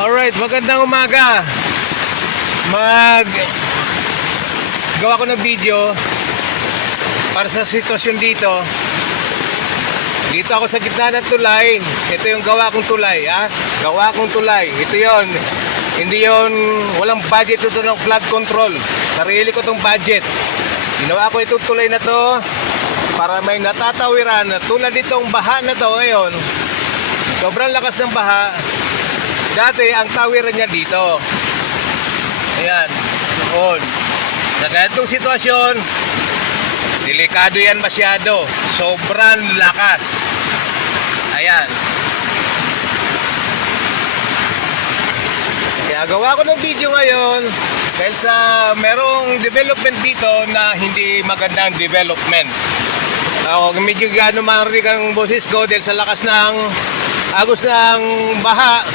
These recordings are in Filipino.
Alright, magandang umaga. Gawa ko ng video para sa sitwasyon dito. Dito ako sa gitna ng tulay. Ito yung gawa kong tulay, ha? Gawa kong tulay. Ito yon. Hindi yon, walang budget ito ng flood control. Sarili ko tong budget. Ginawa ko itong tulay na to para may natatawiran na tulad nitong baha na to ngayon. Sobrang lakas ng baha. Dati ang tawiran niya dito. Ayan, doon. Sa ganitong sitwasyon, delikado yan masyado. Sobrang lakas. Ayan. Kaya gawa ko ng video ngayon dahil sa merong development dito na hindi magandang development. Ako, medyo gano'n marinig ang boses ko dahil sa lakas ng agos ng baha.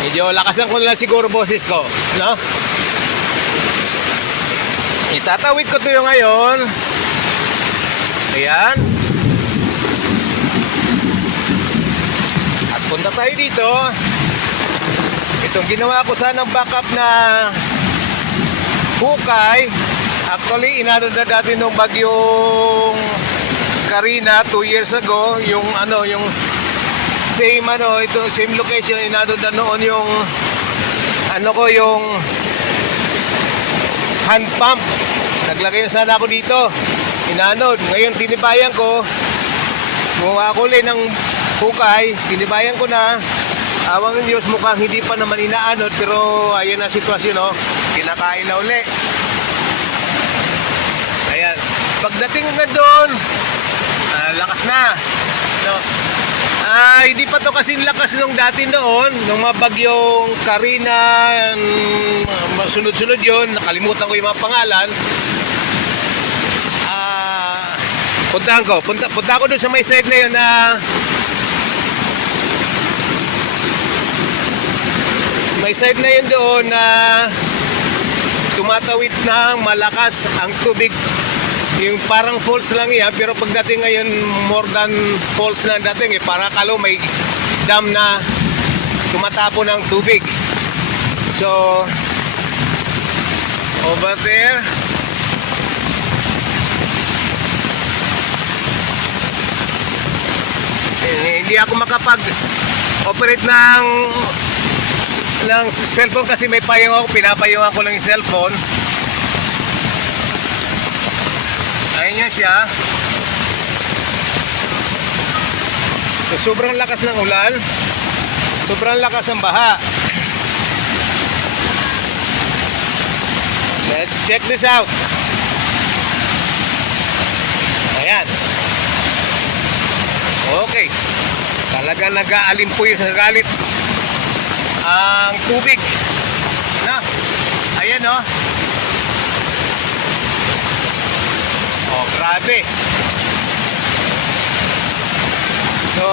Medyo lakasan ko na lang siguro boses ko, no? Itatawid ko ito yung ngayon. Ayan. At punta tayo dito. Itong ginawa ko sanang backup na hukay. Actually, inano na dati nung bagyong Karina 2 years ago. Yung same location, inano na noon yung yung hand pump. Naglagay na sana ako dito. Inanod. Ngayon tinibayan ko. Gumawa ko ulit ng hukay. Tinibayan ko na. Awang ng Diyos, mukhang hindi pa naman inaanod. Pero ayan ang sitwasyon, no? Kinakain na uli. Ayan. Pagdating nga doon, lakas na. No? Hindi pa to kasing lakas nung dati noon, nung mga bagyong Karina, sunod-sunod yun, nakalimutan ko yung mga pangalan. Punta ko doon sa may side na yun na may side na yun doon na tumatawid na malakas ang tubig. Yung parang falls lang yan, pero pagdating ngayon more than falls na dating para kalo may dam na tumatapon ng tubig. So over there, hindi ako makapag-operate ng cellphone kasi may payong ako, pinapayungan ko lang yung cellphone. Ayun yan siya. So, sobrang lakas ng ulan. Sobrang lakas ng baha. Let's check this out. Ayan. Okay. Talagang nag-aalimpoy sa galit ang tubig. Na? Ayan, oh. Oh, grabe. So,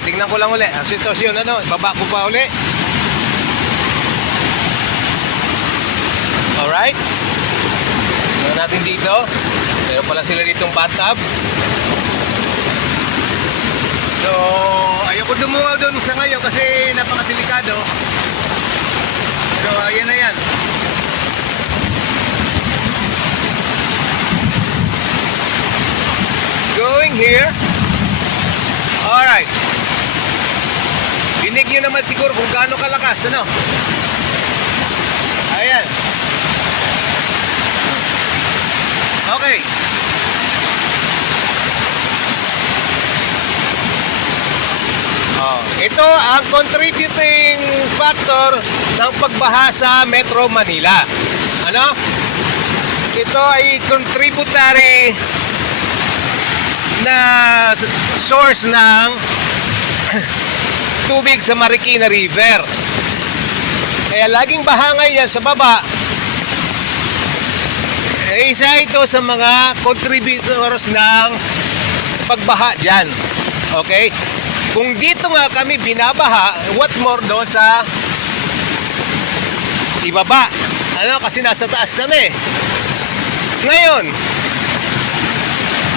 tingnan ko lang uli ang sitwasyon, baba ko pa uli. Alright. Tingnan natin dito. Meron pala sila ditong bathtub. So, ayoko dumungaw doon sa ngayon kasi napakadelikado. Pero ayan na yan. Going here. Alright. Dinig nyo naman siguro kung gaano kalakas, Ayan. Okay. Ito ang contributing factor ng pagbaha sa Metro Manila. Ito ay contributory na source ng tubig sa Marikina River. Kaya laging baha ngayon sa baba. Isa ito sa mga contributors ng pagbaha dyan. Okay? Kung dito nga kami binabaha, what more doon sa ibaba? Kasi nasa taas kami. Ngayon,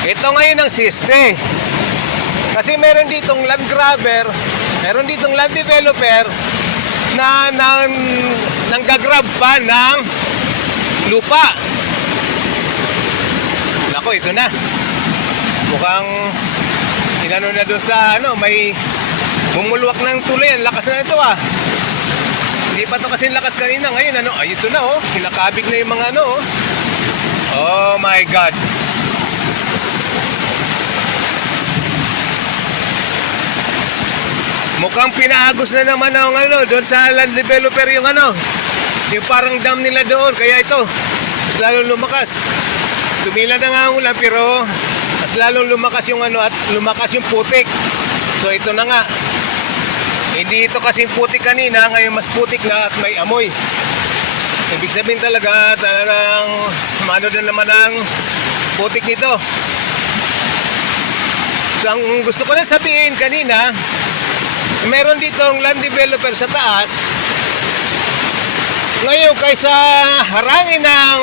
ito ngayon ang siste. Kasi meron ditong land grabber Meron ditong land developer na nanggagrab pa ng lupa. Nako, ito na. Mukhang inano na doon sa may bumulwak ng tulay. Ang lakas na ito ah. Hindi pa to kasi lakas kanina. Ngayon ay ito na oh. Kinakabig na yung mga oh. Oh my God. Mukhang pinaagos na naman ang doon sa land developer yung yung parang dam nila doon. Kaya ito, mas lalong lumakas. Tumila na nga ang ulan pero mas lalong lumakas yung at lumakas yung putik. So ito na nga. Hindi ito kasing putik kanina, ngayon mas putik na at may amoy. Ibig sabihin talagang na naman ang putik nito. So ang gusto ko lang sabihin kanina, meron ditong land developer sa taas. Ngayon kaysa harangin ng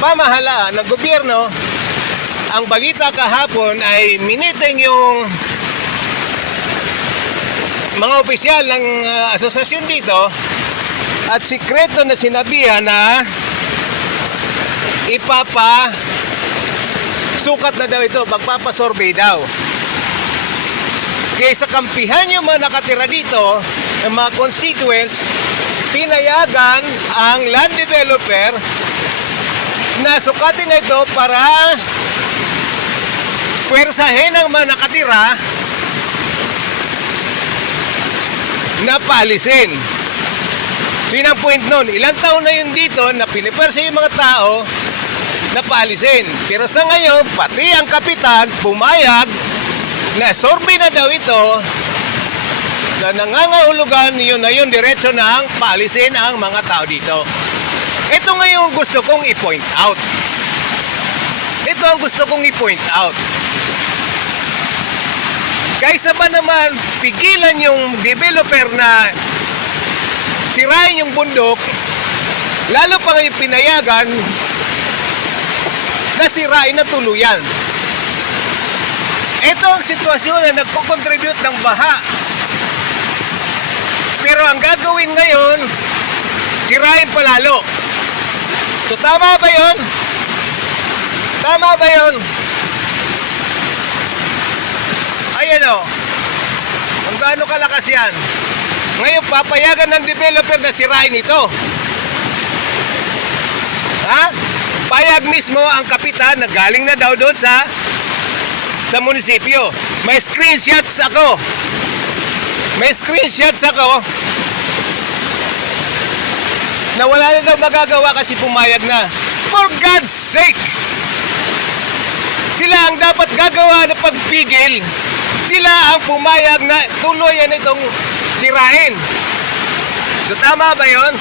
pamahalaan, ng gobyerno, ang balita kahapon ay miniting yung mga opisyal ng asosasyon dito at sikreto na sinabihan na sukat na daw ito, magpapasurvey daw. Kaysa kampihan yung mga nakatira dito, ng mga constituents, pinayagan ang land developer na sukatin na ito para pwersahin ang mga nakatira na paalisin. Yun ang point nun. Ilang taon na yun dito na pinipwersa yung mga tao na paalisin. Pero sa ngayon, pati ang kapitan pumayag na survey na daw ito na nangangahulugan yun na yun diretso ng paalisin ang mga tao dito. Ito ngayon gusto kong i-point out. Ito ang gusto kong i-point out. Kaysa ba naman pigilan yung developer na sirain yung bundok, lalo pa ngayon pinayagan na sirain na tuluyan. Ito ang sitwasyon na nagko-contribute ng baha. Pero ang gagawin ngayon, sirain palalo. So tama ba yun? Tama ba yun? Ayan o. Kung gaano kalakas yan. Ngayon papayagan ng developer na sirain ito. Ha? Payag mismo ang kapitan na galing na daw doon sa munisipyo. May screenshots ako. Na wala na daw magagawa kasi pumayag na. For God's sake! Sila ang dapat gagawa ng pagpigil. Sila ang pumayag na tuluyan itong sirain. So tama ba yon?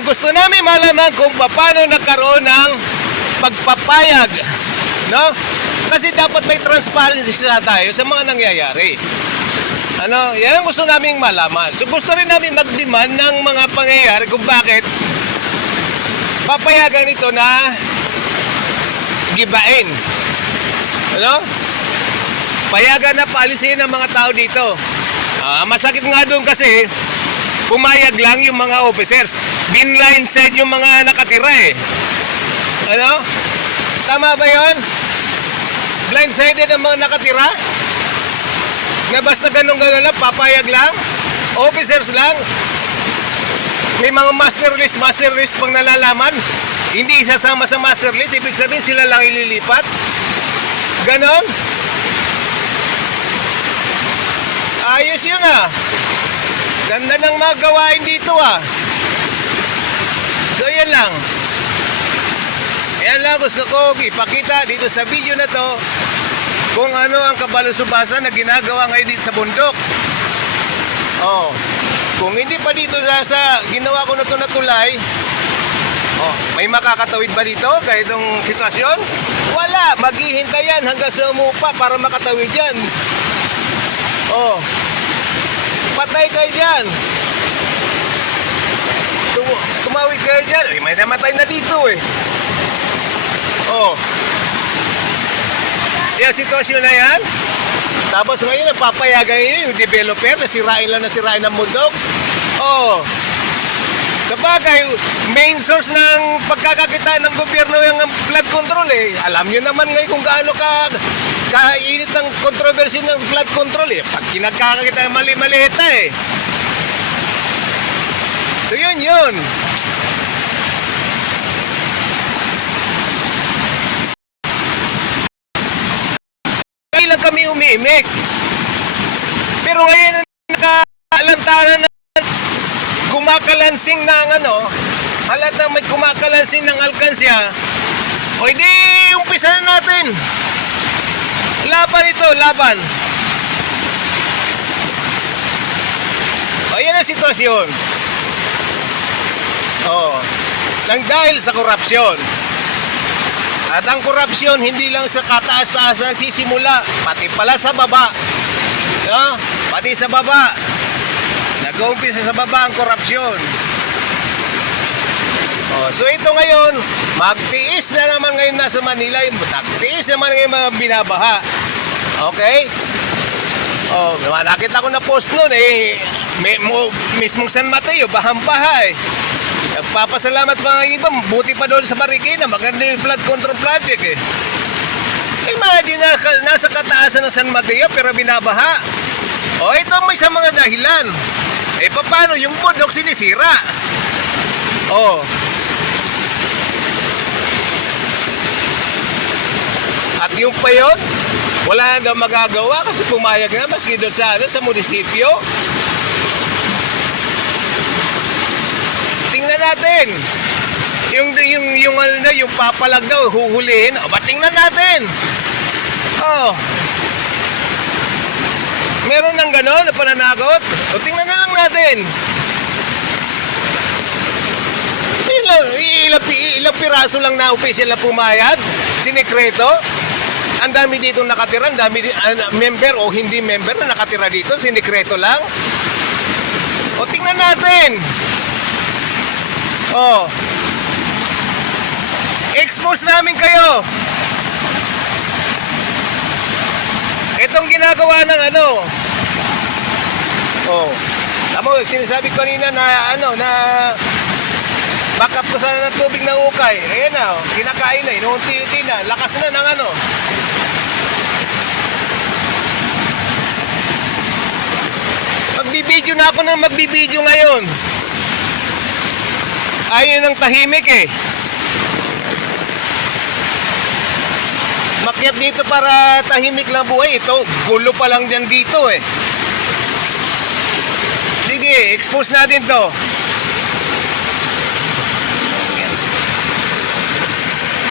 Ang gusto namin malaman kung paano nagkaroon ng pagpapayag, no? Kasi dapat may transparency tayo sa mga nangyayari. Yan ang gusto naming malaman. So gusto rin namin mag-demand ng mga pangyayari kung bakit papayagan ito na gibain. Payagan na paalisin ang mga tao dito. Masakit nga doon kasi pumayag lang yung mga officers. Blindsided yung mga nakatira eh. Tama ba yun? Blindsided ang mga nakatira? Na basta ganun-ganun lang, papayag lang? Officers lang? May mga master list pang nalalaman? Hindi isasama sa master list, ibig sabihin sila lang ililipat? Ganon? Ayos yun ah. Ganda ng mga gawain dito ah. So yan lang. Yan lang gusto ko ipakita dito sa video na to kung ano ang kabalusubasa na ginagawa ngayon dito sa bundok. Kung hindi pa dito sa ginawa ko na to na tulay, may makakatawid ba dito kahit itong sitwasyon? Wala, maghihintay yan hanggang sa umupa para makatawid yan. Patay kayo dyan. Tumawid kayo dyan. May namatay na dito eh. Yung sitwasyon na yan, Tapos ngayon, napapayagan yun yung developer na sirain lang na sirain ang bundok. Oh. Sa bagay, main source ng pagkakakitaan ng gobyerno yung flood control eh. Alam nyo naman ngayon kung gaano kainit ng controversy ng flood control eh. Pag kinagkakakita ng mali-malihita eh. So yun. Kailan kami umiimik. Pero ngayon nakaalantanan na kumakalansing ng halatang may kumakalansing ng alkansya. O hindi, umpisa na natin. Laban ito, laban. O yan ang sitwasyon. Nang dahil sa korupsyon. At ang korupsyon hindi lang sa kataas-taas na nagsisimula, pati pala sa baba. No? Pati sa baba. Nag-uumpisa sa baba ang korupsyon. So ito ngayon, magtiis na naman ngayon nasa Manila, magtiis naman ngayon mga binabaha. Okay? Nakita ko na post nun mismong San Mateo, bahang-baha eh. Nagpapasalamat pa nga iba, buti pa doon sa Marikina, maganda yung flood control project eh. Imagine na nasa kataasan ng San Mateo pero binabaha. Ito may sa mga dahilan. Paano yung bundok sinisira? At yung pa yun, wala na daw magagawa kasi pumayag na maski doon sa munisipyo. Tingnan natin. Yung papalag daw, huhulihin. Tingnan natin. Meron ng gano'n na pananakot. Tingnan na lang natin. Ilang piraso lang na official na pumayag. Sinikreto. Ang dami dito nakatira. Ang dami member o hindi member na nakatira dito. Sinikreto lang. Tingnan natin. Expose namin kayo. Itong ginagawa ng sinasabi ko kanina na backup ko sana ng tubig ng ukay. Ayan na, kinakain na, inuunti-unti na, lakas na ng Magbibideo na ako ng magbibideo ngayon. Ayun ang tahimik eh. Makyat dito para tahimik lang buhay. Ito, gulo pa lang dyan dito eh. Sige, expose natin to.